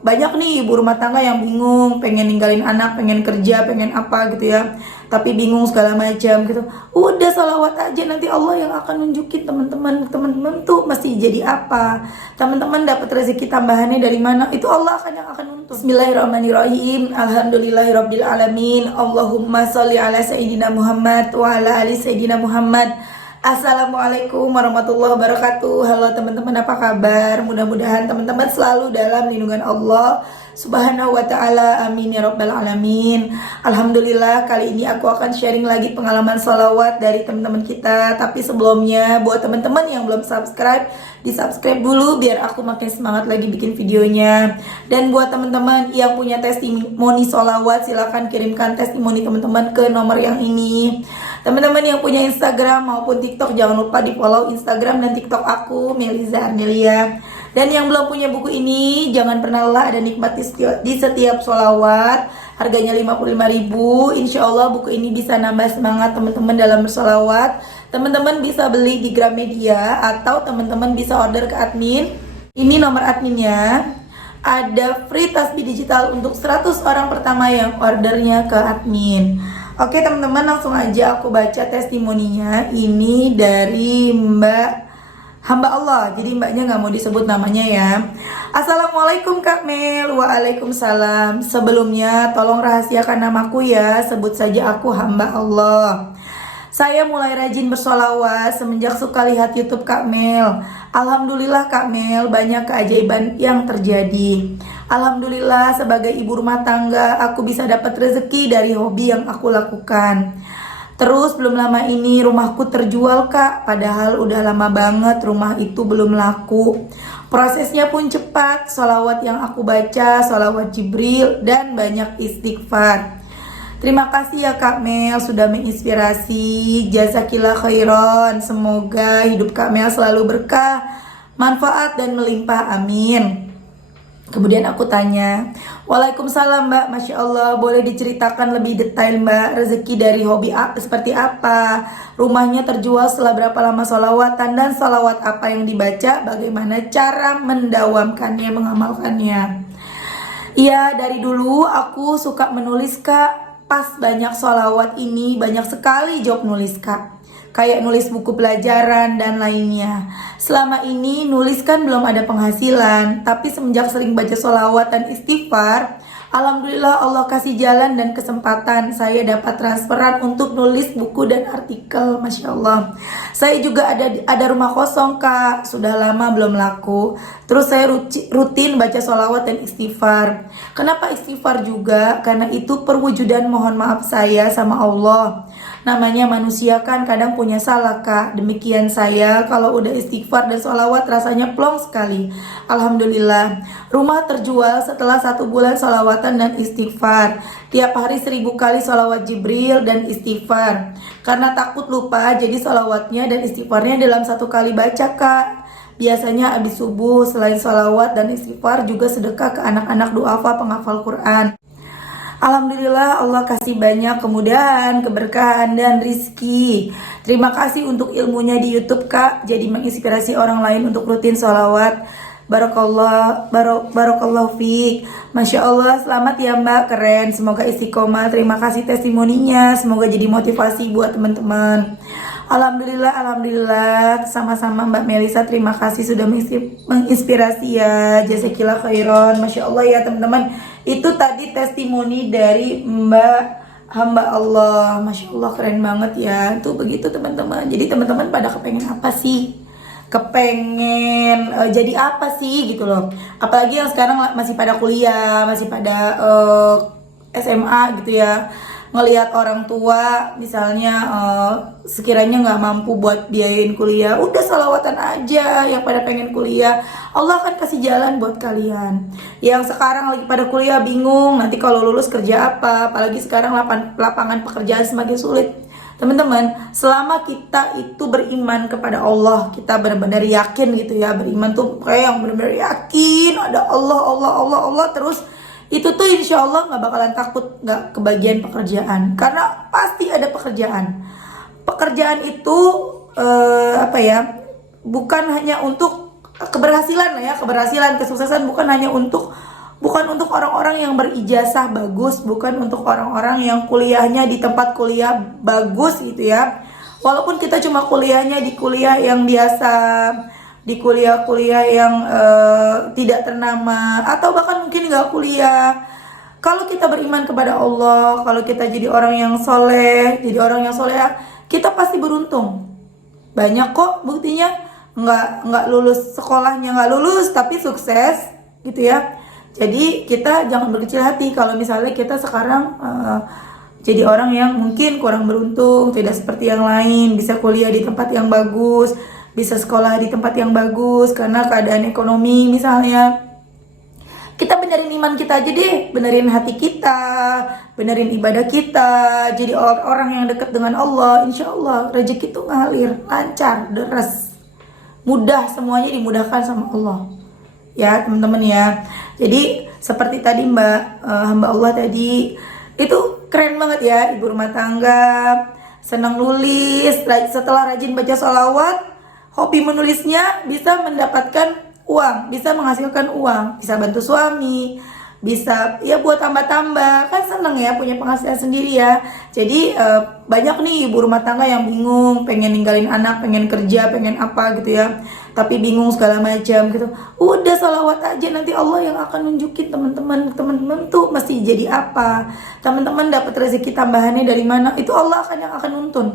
banyak nih ibu rumah tangga yang bingung, pengen ninggalin anak, pengen kerja, pengen apa gitu ya, tapi bingung segala macam gitu. Udah sholawat aja, nanti Allah yang akan nunjukin teman-teman tuh mesti jadi apa, teman-teman dapat rezeki tambahannya dari mana, itu Allah yang akan nuntun. Bismillahirrahmanirrahim. Alhamdulillahirabbil alamin. Allahumma sholli ala sayyidina Muhammad wa ala ali sayyidina Muhammad. Assalamualaikum warahmatullahi wabarakatuh. Halo teman-teman, apa kabar? Mudah-mudahan teman-teman selalu dalam lindungan Allah Subhanahu wa ta'ala. Amin ya rabbal alamin. Alhamdulillah, kali ini aku akan sharing lagi pengalaman sholawat dari teman-teman kita. Tapi sebelumnya, buat teman-teman yang belum subscribe, di-subscribe dulu biar aku makin semangat lagi bikin videonya. Dan buat teman-teman yang punya testimoni sholawat, silahkan kirimkan testimoni teman-teman ke nomor yang ini. Teman-teman yang punya Instagram maupun TikTok, jangan lupa di follow Instagram dan TikTok aku, Meliza Arnelia. Dan yang belum punya buku ini, jangan pernah lelah ada nikmat di setiap sholawat. Harganya 55.000. Insya Allah buku ini bisa nambah semangat teman-teman dalam bersolawat. Teman-teman bisa beli di Gramedia atau teman-teman bisa order ke admin. Ini nomor adminnya. Ada free tasbih digital untuk 100 orang pertama yang ordernya ke admin. Oke teman-teman, langsung aja aku baca testimoninya. Ini dari Mbak Hamba Allah, jadi mbaknya nggak mau disebut namanya ya. Assalamualaikum Kak Mel. Waalaikumsalam. Sebelumnya tolong rahasiakan namaku ya, sebut saja aku Hamba Allah. Saya mulai rajin bersolawat semenjak suka lihat YouTube Kak Mel. Alhamdulillah Kak Mel, banyak keajaiban yang terjadi. Alhamdulillah, sebagai ibu rumah tangga aku bisa dapat rezeki dari hobi yang aku lakukan. Terus belum lama ini rumahku terjual Kak, padahal udah lama banget rumah itu belum laku. Prosesnya pun cepat, sholawat yang aku baca, sholawat Jibril, dan banyak istighfar. Terima kasih ya Kak Mel sudah menginspirasi. Jazakillah khairan. Semoga hidup Kak Mel selalu berkah, manfaat dan melimpah. Amin. Kemudian aku tanya, Waalaikumsalam Mbak, Masya Allah, boleh diceritakan lebih detail Mbak, rezeki dari hobi seperti apa? Rumahnya terjual setelah berapa lama sholawatan, dan sholawat apa yang dibaca? Bagaimana cara mendawamkannya, mengamalkannya? Iya, dari dulu aku suka menulis Kak. Pas banyak sholawat ini, banyak sekali job nulis Kak. Kayak nulis buku pelajaran dan lainnya. Selama ini nulis kan belum ada penghasilan, tapi semenjak sering baca sholawat dan istighfar, alhamdulillah Allah kasih jalan dan kesempatan. Saya dapat transferan untuk nulis buku dan artikel, Masya Allah. Saya juga ada rumah kosong Kak, sudah lama belum laku. Terus saya rutin baca sholawat dan istighfar. Kenapa istighfar juga? Karena itu perwujudan mohon maaf saya sama Allah. Namanya manusia kan kadang punya salah Kak. Demikian saya, kalau udah istighfar dan sholawat rasanya plong sekali. Alhamdulillah, rumah terjual setelah 1 bulan sholawatan dan istighfar. Tiap hari 1000 kali sholawat Jibril dan istighfar. Karena takut lupa, jadi sholawatnya dan istighfarnya dalam 1 kali baca Kak. Biasanya habis subuh, selain sholawat dan istighfar juga sedekah ke anak-anak duafa penghafal Quran. Alhamdulillah Allah kasih banyak kemudahan, keberkahan, dan rizki. Terima kasih untuk ilmunya di YouTube Kak, jadi menginspirasi orang lain untuk rutin sholawat. Barakallah fiik. Masya Allah, selamat ya Mbak, keren. Semoga istiqomah. Terima kasih testimoninya, semoga jadi motivasi buat teman-teman. Alhamdulillah, sama-sama Mbak Melisa, terima kasih sudah menginspirasi ya. Jazakillah khairan. Masya Allah ya teman-teman. Itu tadi testimoni dari Mbak Hamba Allah. Masya Allah, keren banget ya. Tuh begitu teman-teman. Jadi teman-teman pada kepengen apa sih? Kepengen jadi apa sih gitu loh. Apalagi yang sekarang masih pada kuliah, masih pada SMA gitu ya. Ngelihat orang tua misalnya sekiranya nggak mampu buat biayain kuliah, udah sholawatan aja. Yang pada pengen kuliah, Allah akan kasih jalan buat kalian. Yang sekarang lagi pada kuliah bingung nanti kalau lulus kerja apa, apalagi sekarang lapangan pekerjaan semakin sulit. Teman-teman, selama kita itu beriman kepada Allah, kita benar-benar yakin gitu ya. Beriman tuh kayak yang benar-benar yakin ada Allah terus, itu tuh insya Allah gak bakalan takut gak kebagian pekerjaan. Karena pasti ada pekerjaan. Pekerjaan itu bukan hanya untuk keberhasilan lah ya, keberhasilan, kesuksesan bukan hanya untuk orang-orang yang berijazah bagus, bukan untuk orang-orang yang kuliahnya di tempat kuliah bagus gitu ya. Walaupun kita cuma kuliahnya di kuliah yang biasa, di kuliah-kuliah yang tidak ternama, atau bahkan mungkin nggak kuliah. Kalau kita beriman kepada Allah, kalau kita jadi orang yang soleh, jadi orang yang soleha, kita pasti beruntung. Banyak kok buktinya nggak lulus sekolahnya, nggak lulus tapi sukses gitu ya. Jadi kita jangan berkecil hati kalau misalnya kita sekarang jadi orang yang mungkin kurang beruntung, tidak seperti yang lain, bisa kuliah di tempat yang bagus, bisa sekolah di tempat yang bagus karena keadaan ekonomi misalnya. Kita benerin iman kita aja deh, benerin hati kita, benerin ibadah kita, jadi orang yang dekat dengan Allah. Insya Allah rezeki itu ngalir, lancar, deres, mudah, semuanya dimudahkan sama Allah. Ya teman-teman ya. Jadi seperti tadi hamba Allah tadi itu keren banget ya, ibu rumah tangga, senang nulis, setelah rajin baca sholawat, hobi menulisnya bisa mendapatkan uang, bisa menghasilkan uang, bisa bantu suami, bisa ya buat tambah-tambah, kan seneng ya punya penghasilan sendiri ya. Jadi banyak nih ibu rumah tangga yang bingung, pengen ninggalin anak, pengen kerja, pengen apa gitu ya, tapi bingung segala macam gitu. Udah sholawat aja, nanti Allah yang akan nunjukin teman-teman tuh mesti jadi apa, teman-teman dapat rezeki tambahannya dari mana, itu Allah yang akan nuntun.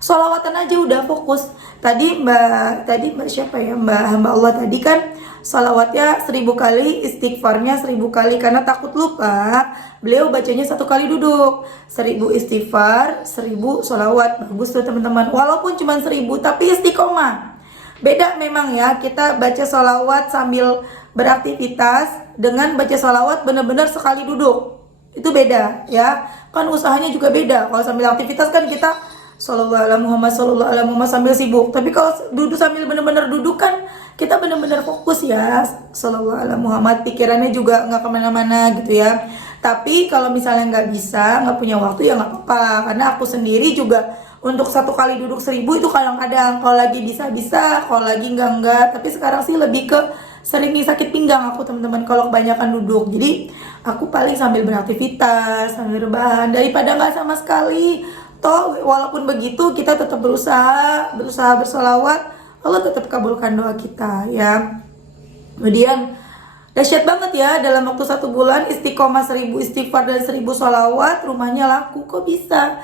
Sholawatan aja udah fokus. Tadi mbak siapa ya, mbak hamba Allah tadi kan sholawatnya 1000 kali, istighfarnya 1000 kali karena takut lupa. Beliau bacanya 1 kali duduk, 1000 istighfar, 1000 sholawat. Bagus tuh teman-teman, walaupun cuma 1000 tapi istiqomah. Beda memang ya, kita baca sholawat sambil beraktivitas dengan baca sholawat benar-benar sekali duduk, itu beda ya. Kan usahanya juga beda. Kalau sambil aktivitas kan kita Sallallahu alaihi Muhammad sambil sibuk. Tapi kalau duduk sambil benar-benar duduk kan kita benar-benar fokus ya. Sallallahu alaihi Muhammad, pikirannya juga nggak kemana-mana gitu ya. Tapi kalau misalnya nggak bisa, nggak punya waktu ya nggak apa-apa. Karena aku sendiri juga untuk 1 kali duduk 1000 itu kadang-kadang, kalau lagi bisa, kalau lagi enggak. Tapi sekarang sih lebih ke sering sakit pinggang aku teman-teman kalau kebanyakan duduk. Jadi aku paling sambil beraktivitas, sambil rebahan daripada nggak sama sekali. Toh walaupun begitu kita tetap berusaha bersolawat, Allah tetap kabulkan doa kita ya. Kemudian dahsyat banget ya, dalam waktu 1 bulan istiqomah 1000 istighfar dan 1000 solawat, rumahnya laku. Kok bisa?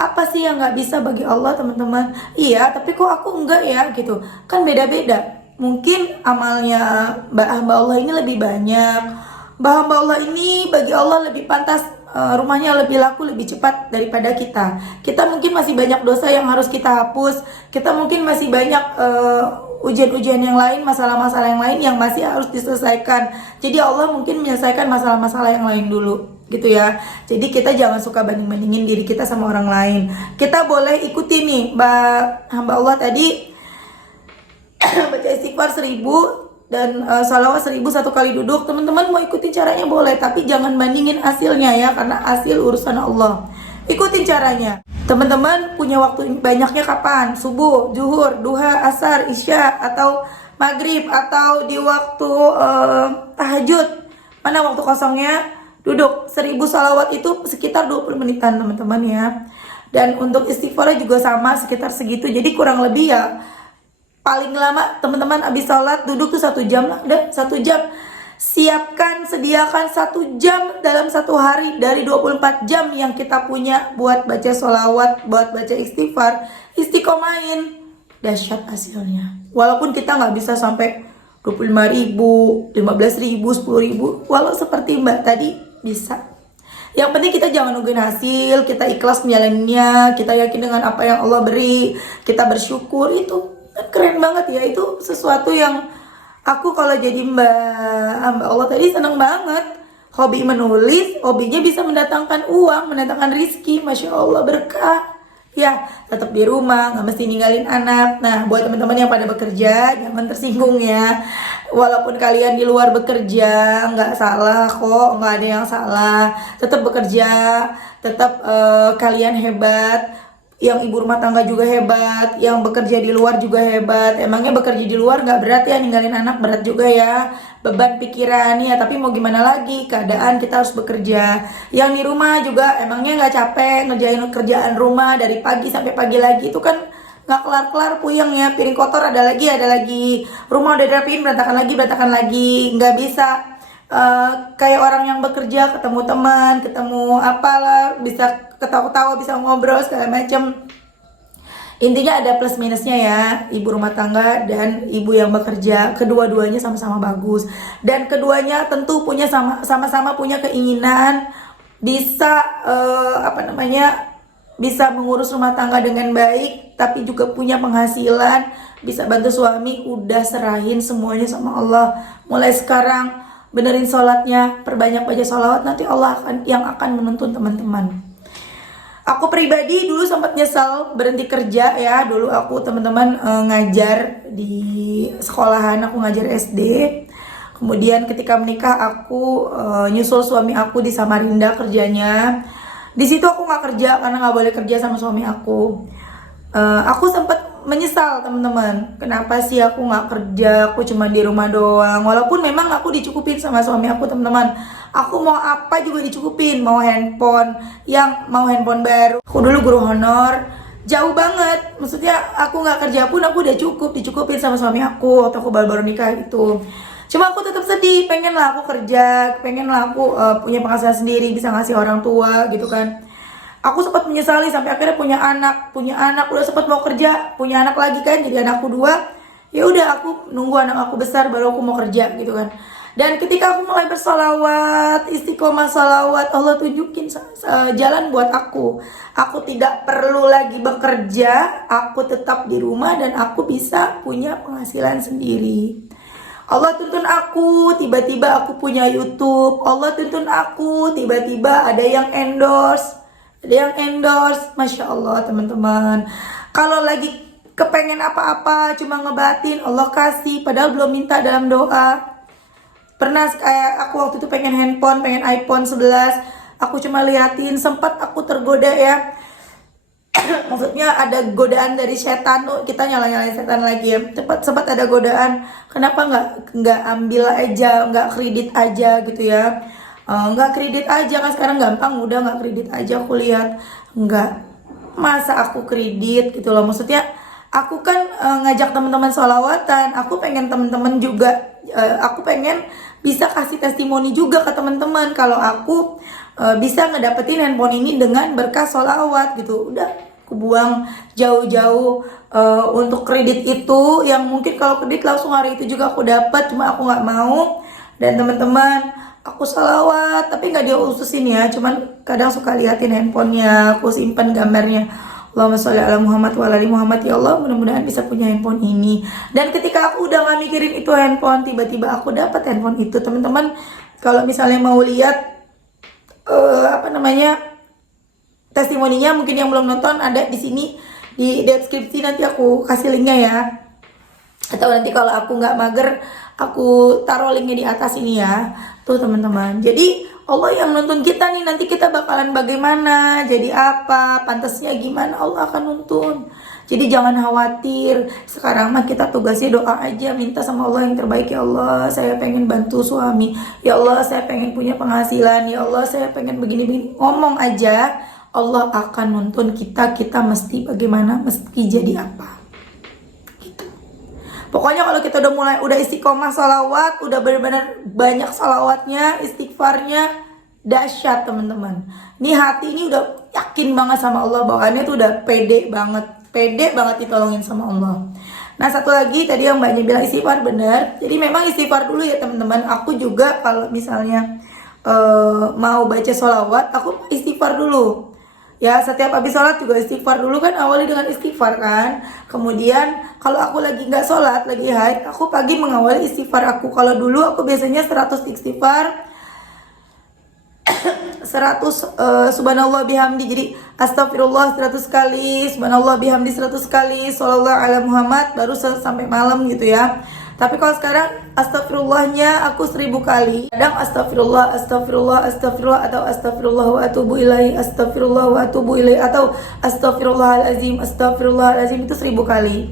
Apa sih yang nggak bisa bagi Allah teman-teman? Iya, tapi kok aku enggak ya gitu. Kan beda-beda. Mungkin amalnya mbak hamba Allah ini lebih banyak. Mbak hamba Allah ini bagi Allah lebih pantas, rumahnya lebih laku, lebih cepat daripada kita. Kita mungkin masih banyak dosa yang harus kita hapus. Kita mungkin masih banyak ujian-ujian yang lain, masalah-masalah yang lain yang masih harus diselesaikan. Jadi Allah mungkin menyelesaikan masalah-masalah yang lain dulu gitu ya. Jadi kita jangan suka banding-bandingin diri kita sama orang lain. Kita boleh ikuti nih mbak hamba Allah tadi baca istighfar 1000 dan salawat 1000 1 kali duduk. Teman-teman mau ikutin caranya boleh, tapi jangan bandingin hasilnya ya, karena hasil urusan Allah. Ikutin caranya. Teman-teman punya waktu banyaknya kapan? Subuh, zuhur, duha, asar, isya, atau maghrib, atau di waktu tahajud. Mana waktu kosongnya? Duduk. 1000 salawat itu sekitar 20 menitan teman-teman ya. Dan untuk istighfarnya juga sama, sekitar segitu. Jadi kurang lebih ya, paling lama teman-teman habis sholat duduk tuh 1 jam lah, udah 1 jam. Siapkan, sediakan 1 jam dalam 1 hari dari 24 jam yang kita punya buat baca sholawat, buat baca istighfar. Istiqomahin, dahsyat hasilnya. Walaupun kita nggak bisa sampai 25.000, 15.000, 10.000, walau seperti mbak tadi bisa. Yang penting kita jangan nungguin hasil, kita ikhlas menjalaninya, kita yakin dengan apa yang Allah beri, kita bersyukur. Itu keren banget ya, itu sesuatu yang aku kalau jadi mbak Allah tadi seneng banget. Hobi menulis, hobinya bisa mendatangkan uang, mendatangkan rizki, Masya Allah, berkah. Ya, tetap di rumah, nggak mesti ninggalin anak. Nah, buat teman-teman yang pada bekerja, jangan tersinggung ya. Walaupun kalian di luar bekerja, nggak salah kok, nggak ada yang salah. Tetap bekerja, tetap kalian hebat. yang ibu rumah tangga juga hebat, yang bekerja di luar juga hebat. Emangnya bekerja di luar nggak berat ya, ninggalin anak berat juga ya, beban pikiran ya. Tapi mau gimana lagi, keadaan kita harus bekerja. Yang di rumah juga emangnya nggak capek ngerjain kerjaan rumah dari pagi sampai pagi lagi, itu kan nggak kelar-kelar, puyeng ya. Piring kotor ada lagi, rumah udah dirapiin berantakan lagi, nggak bisa. Kayak orang yang bekerja, ketemu teman, ketemu apalah, bisa ketawa-ketawa, bisa ngobrol segala macam. Intinya ada plus minusnya ya, ibu rumah tangga dan ibu yang bekerja, kedua-duanya sama-sama bagus, dan keduanya tentu punya sama-sama punya keinginan bisa bisa mengurus rumah tangga dengan baik, tapi juga punya penghasilan, bisa bantu suami. Udah serahin semuanya sama Allah. Mulai sekarang benerin sholatnya, perbanyak baca sholawat, nanti Allah yang akan menuntun teman-teman. Aku pribadi dulu sempat nyesal berhenti kerja ya. Dulu aku teman-teman ngajar di sekolahan, aku ngajar SD. Kemudian ketika menikah aku nyusul suami aku di Samarinda kerjanya. Di situ aku nggak kerja karena nggak boleh kerja sama suami aku. Aku sempat menyesal teman-teman, kenapa sih aku nggak kerja, aku cuma di rumah doang. Walaupun memang aku dicukupin sama suami aku teman-teman, aku mau apa juga dicukupin, mau handphone baru. Aku dulu guru honor, jauh banget, maksudnya aku nggak kerja pun aku udah dicukupin sama suami aku waktu aku baru nikah gitu. Cuma aku tetap sedih, pengen lah aku kerja, pengen lah aku punya penghasilan sendiri, bisa ngasih orang tua gitu kan. Aku sempat menyesali sampai akhirnya punya anak, udah sempat mau kerja, punya anak lagi kan, jadi anakku 2. Ya udah, aku nunggu anak aku besar baru aku mau kerja gitu kan. Dan ketika aku mulai bersalawat, istiqomah salawat, Allah tunjukin jalan buat aku. Aku tidak perlu lagi bekerja, aku tetap di rumah dan aku bisa punya penghasilan sendiri. Allah tuntun aku, tiba-tiba aku punya YouTube. Allah tuntun aku, tiba-tiba ada yang endorse. Masya Allah teman-teman. Kalau lagi kepengen apa-apa, cuma ngebatin, Allah kasih, padahal belum minta dalam doa. Pernah kayak aku waktu itu pengen handphone, pengen iPhone 11, aku cuma liatin, sempat aku tergoda ya. Maksudnya ada godaan dari setan tuh, kita nyalain setan lagi ya. Sempat ada godaan, kenapa nggak ambil aja, nggak kredit aja gitu ya. Nggak kredit aja kan sekarang gampang, udah nggak kredit aja. Aku lihat nggak, masa aku kredit gitu loh. Maksudnya aku kan ngajak teman-teman sholawatan, aku pengen teman-teman juga, aku pengen bisa kasih testimoni juga ke teman-teman kalau aku bisa ngedapetin handphone ini dengan berkah sholawat gitu. Udah aku buang jauh-jauh untuk kredit itu, yang mungkin kalau kredit langsung hari itu juga aku dapat, cuma aku nggak mau. Dan teman-teman, aku salawat tapi nggak diususin ya, cuman kadang suka liatin handphonenya, aku simpan gambarnya. Allahumma sholli ala Muhammad wa ala ali Muhammad. Ya Allah, mudah-mudahan bisa punya handphone ini. Dan ketika aku udah nggak mikirin itu handphone, tiba-tiba aku dapat handphone itu. Teman-teman, kalau misalnya mau lihat testimoninya, mungkin yang belum nonton, ada di sini di deskripsi, nanti aku kasih linknya ya. Atau nanti kalau aku nggak mager, aku taruh linknya di atas ini ya. Tuh teman-teman, jadi Allah yang nuntun kita nih, nanti kita bakalan bagaimana, jadi apa, pantasnya gimana, Allah akan nuntun. Jadi jangan khawatir, sekarang mah kita tugasnya doa aja, minta sama Allah yang terbaik. Ya Allah, saya pengen bantu suami, ya Allah saya pengen punya penghasilan, ya Allah saya pengen begini-begini. Ngomong aja, Allah akan nuntun kita, kita mesti bagaimana, mesti jadi apa. Pokoknya kalau kita udah istiqomah salawat, udah benar-benar banyak salawatnya, istighfarnya, dahsyat teman-teman. Nih hati ini udah yakin banget sama Allah, bawaannya tuh udah pede banget ditolongin sama Allah. Nah satu lagi tadi yang mbaknya bilang istighfar, bener. Jadi memang istighfar dulu ya teman-teman. Aku juga kalau misalnya mau baca salawat, aku istighfar dulu. Ya setiap habis sholat juga istighfar dulu kan, awali dengan istighfar kan. Kemudian kalau aku lagi nggak sholat, lagi haid, aku pagi mengawali istighfar aku. Kalau dulu aku biasanya 100 istighfar, 100 subhanallah bihamdi, jadi astagfirullah 100 kali, subhanallah bihamdi 100 kali, shollallahu ala Muhammad, baru sampai malam gitu ya. Tapi kalau sekarang astagfirullahnya aku 1000 kali. Kadang astagfirullah, astagfirullah, astagfirullah, atau astagfirullah wa atubu ilaih, astagfirullah wa atubu ilaih, atau astagfirullahalazim, astagfirullahalazim, itu 1000 kali.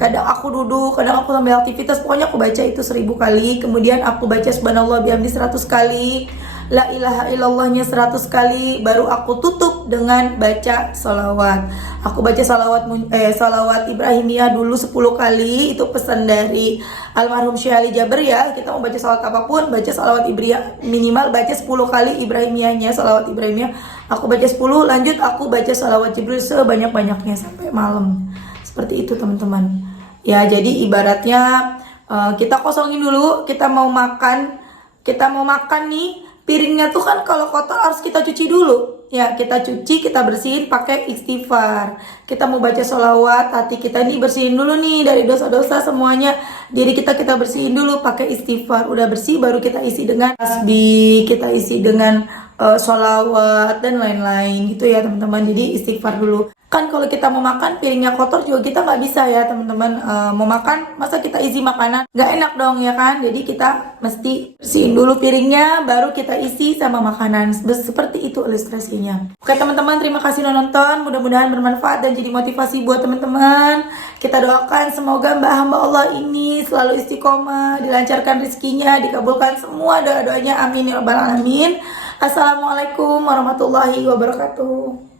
Kadang aku duduk, kadang aku sambil aktivitas, pokoknya aku baca itu 1000 kali. Kemudian aku baca subhanallah bihamdi 100 kali, la ilaha illallahnya 100 kali, baru aku tutup dengan baca salawat. Aku baca salawat Ibrahimiyah dulu 10 kali. Itu pesan dari almarhum Syekh Ali Jaber ya. Kita mau baca salawat apapun, baca salawat Ibrahimiyah, minimal baca 10 kali Ibrahimiyahnya, salawat Ibrahimiyah. Aku baca 10, lanjut aku baca salawat Jibril sebanyak-banyaknya sampai malam. Seperti itu teman-teman. Ya, jadi ibaratnya kita kosongin dulu, kita mau makan nih, piringnya tuh kan kalau kotor harus kita cuci dulu. Ya, kita cuci, kita bersihin pakai istighfar. Kita mau baca sholawat, hati kita ini bersihin dulu nih dari dosa-dosa semuanya. Diri kita bersihin dulu pakai istighfar. Udah bersih baru kita isi dengan tasbih, kita isi dengan sholawat dan lain-lain gitu ya teman-teman. Jadi istighfar dulu. Kan kalau kita mau makan piringnya kotor juga kita nggak bisa ya teman-teman. Mau makan masa kita isi makanan, nggak enak dong ya kan. Jadi kita mesti bersihin dulu piringnya baru kita isi sama makanan. Seperti itu ilustrasinya. Oke teman-teman, terima kasih udah nonton, mudah-mudahan bermanfaat dan jadi motivasi buat teman-teman. Kita doakan semoga mbak hamba Allah ini selalu istiqomah, dilancarkan rezekinya, dikabulkan semua doa-doanya, amin ya rabbal alamin. Assalamualaikum warahmatullahi wabarakatuh.